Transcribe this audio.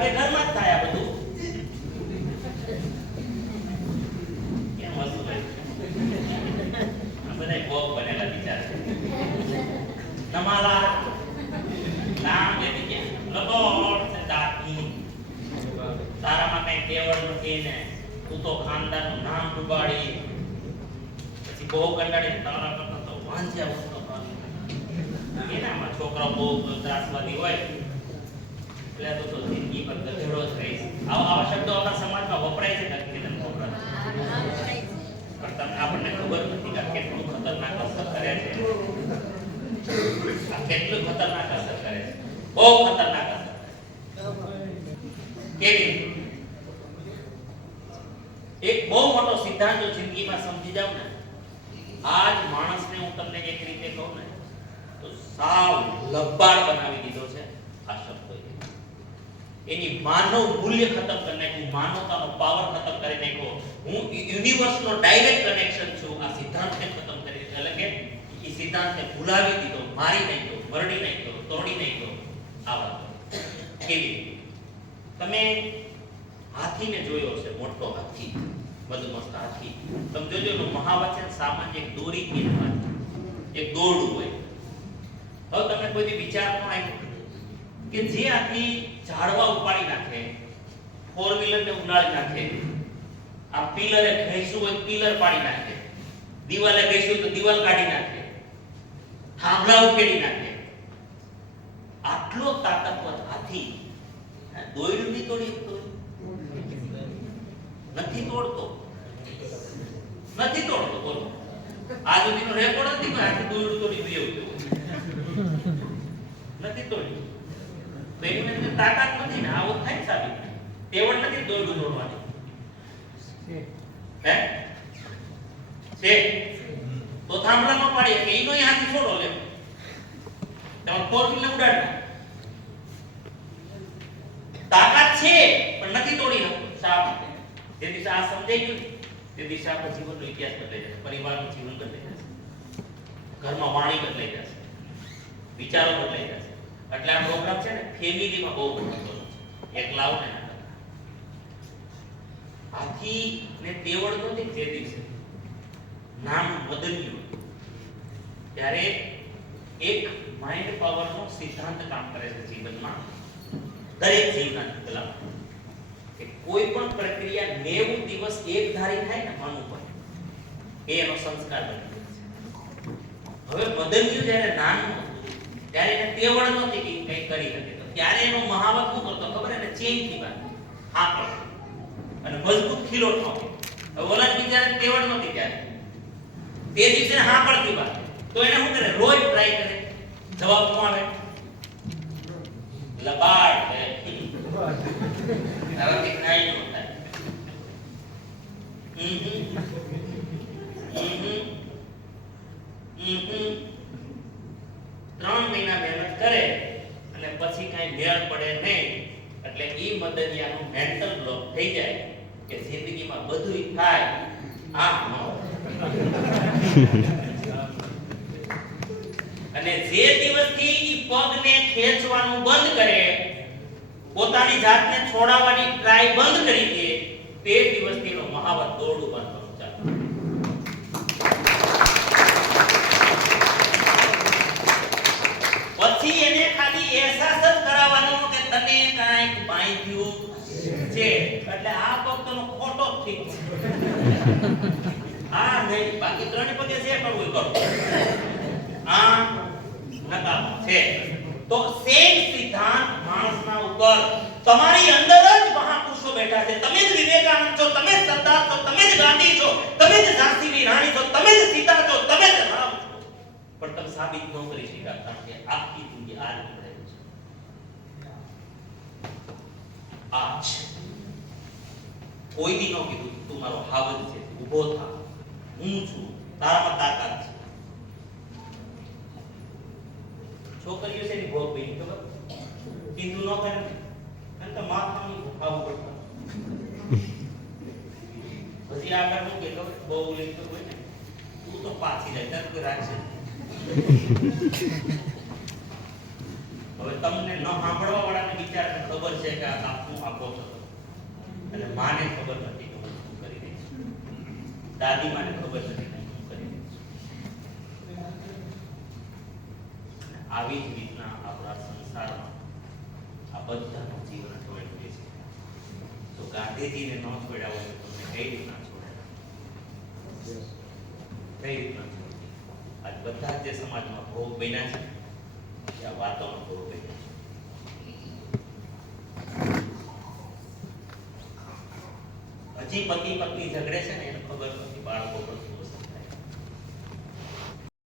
ભાગે ઘરમાં જ થાય આ બધું. કેમ હસવું ભાઈ? આ બધા ભોગ બનેલા વિચાર છે. તમારા નામ લેતી કે લબોડ છે દાંતની. તારામાં કઈ તેવડ નથી ને તું તો ખાનદાનનું નામ ડૂબાડી પછી બહુ કંટાળી તારા કરતા તો વાંચ્યા વસ્તુ એનામાં છોકરાઓ બહુ ત્રાસવાદી હોય એટલે તો જિંદગી પર ગધેડો જ રહીશ. આવા શબ્દો આપણા સમાજમાં વપરાય છે નક્કી નથી વપરાય પણ તમને આપણને ખબર નથી કે કેટલું ખતરનાક અસર કરે છે. આ કેટલું ખતરનાક અસર કરે છે. બહુ ખતરનાક અસર. કેવી એક બહુ મોટો સિદ્ધાંત જો જિંદગીમાં સમજી જાવ ને આજ માણસને હું તમને એક રીતે કહું ને તો સાવ લબાડ બનાવી દીધો છે આ શબ્દો. એની માનવ મૂલ્ય ખતમ કરી નાખ્યું, માનવતાનો પાવર ખતમ કરી નાખ્યો. હું યુનિવર્સનો ડાયરેક્ટ કનેક્શન છું આ સિદ્ધાંતને ખતમ કરી એટલે કે એ સિદ્ધાંતને ભૂલાવી દીધો, મારી નાખ્યો, મરડી નાખ્યો, તોડી નાખ્યો. આ વાત કેવી તમે હાથીને જોયો છે, મોટો હાથી, મધુમસ્ત હાથી. તમે જોજો એનું મહાવચન સામાન્ય એક દોરીથી એક દોરડું હોય. હવે તમને કોઈ વિચાર ન આવ્યો કે જે હાથી ઝાડવા ઉપાડી નાખે, ફોર વ્હીલર ને ઉડાડી નાખે, આ પિલરે ઘેંસું હોય પિલર પાડી નાખે, દિવાલે ઘેંસું તો દિવાલ કાઢી નાખે, થાંભલા ઉકેડી નાખે, આટલો તાકાતવર હાથી દોરડું નહીં તોડી શકતો? નથી તોડતો બોલો. આ સુધીનો રેકોર્ડ નથી કે હાથી દોરડું તોડી ગયું નથી તોડ્યું. બેની અંદર તાકાત નથી ને આવું થાય સાબિત. તેવડ નથી દોરડું તોડવાની. હે છે તો થાંભલામાં પાડી કે ઈનો હાથી છોડો લે તમે ફોર વ્હીલર ઉડાડના તાકાત છે પણ નથી તોડી શકતો. શા માટે? જે દિશા આ સમજાઈ ગયું તે દિશા આપણા જીવનનો ઇતિહાસ બદલાઈ જશે, પરિવારનું જીવન બદલાઈ જશે, ઘરમાં વાણી બદલાઈ જશે, વિચારો બદલાઈ જશે. એટલે આ પ્રોગ્રામ છે ને ફેમિલીમાં બહુ મહત્વનો છે. એકલા આવો ને હાથી ને તેવડ નહોતી તે દિવસે નામ મદન્યું ત્યારે એક માઇન્ડ પાવરનો સિદ્ધાંત કામ કરે છે જીવનમાં. દરેક જીવના પેલા કે કોઈ પણ પ્રક્રિયા 90 દિવસ એક ધારી થાય ને માનવું પડે એ એનો સંસ્કાર બની જાય છે. હવે મદન્યું જ્યારે નાનું ત્યારે એને તેવડ નહોતી કે કંઈ કરી શકે તો ત્યારે એનો મહાવત શું કરતો ખબર? એને ચેનથી બાંધે હાકળ અને મજબૂત ખીલો ઠોકે. હવે ઓલા બિચારાને તેવડ નહોતી ત્યારે તે દિવસે હાકળથી બાંધે તો એને શું કરે? રોજ ટ્રાય કરે, જવાબ ન આવે, લબાડ છે તારાથી કાઈ ન થાય. 3 મહિના મહેનત કરે અને પછી કાઈ મેળ પડે નહીં એટલે ઈ મદનિયાનું મેન્ટલ બ્લોક થઈ જાય કે જિંદગીમાં બધુંય થાય આ ન અને જે દિવસથી ઈ પગને ખેંચવાનું બંધ કરે, પોતાની જાતને છોડાવવાની ટ્રાય બંધ કરી દે તે દિવસથી એનો મહાવત દોરડું બાંધવાનું ચાલુ. પછી એને ખાલી અહેસાસ જ કરાવવાનો કે તને કાંઈક બાંધ્યું છે એટલે આ પગ તનો ખોટો ઠીક છે આ નહીં, બાકી ત્રણે પગે જે કરવું કરો આ નકામો છે. તો સેમ સિદ્ધાંત માણસના ઉપર તમારી અંદર જ મહાપુરુષો બેઠા છે. તમે જ વિવેકાનંદ છો, તમે જ સરદાર છો, તમે જ ગાંધી છો, તમે જ ઝાંસીની રાણી છો, તમે જ સીતા છો, તમે જ રામ છો, પણ તમે સાબિત ન કરી શક્યા કારણ કે આખી જિંદગી આ રીતે રહેલી છે. આજ કોઈ દી ન કીધું તું મારો હાવજ છે, ઊભો થા, હું છું, તારામાં તાકાત છે. છોકરીઓ છે ની ભોગ પડી ખબર કીધું ન કરે અને તો માથાનું ખાવું પડતું. પછી આગળ નું કેતો બહુ લેતો હોય ને તું તો પાછી જાય તારું કોઈ રાખશે. હવે તમને ન સાંભળવા વાળાને વિચારને ખબર છે કે આ આપવું પોષક હતો. અને માને ખબર નથી કે હું શું કરી રહી છું. દાદી માને ખબર નથી કે હું શું કરી રહી છું. આવી જ રીતના આપણા સંસારમાં આ બધાનું જીવન અટવાયેલું છે. તો ગાંધીજીને ન છોડ્યા હોય તો તમને કઈ રીતના છોડ્યા? કઈ રીતના છોડ્યા? આજ બધા જે સમાજમાં ભોગ બન્યા છે એ આ વાતોનો ભોગ બન્યા છે. હજી પતિ પત્ની ઝઘડે છે ને એને ખબર નથી બાળકો પર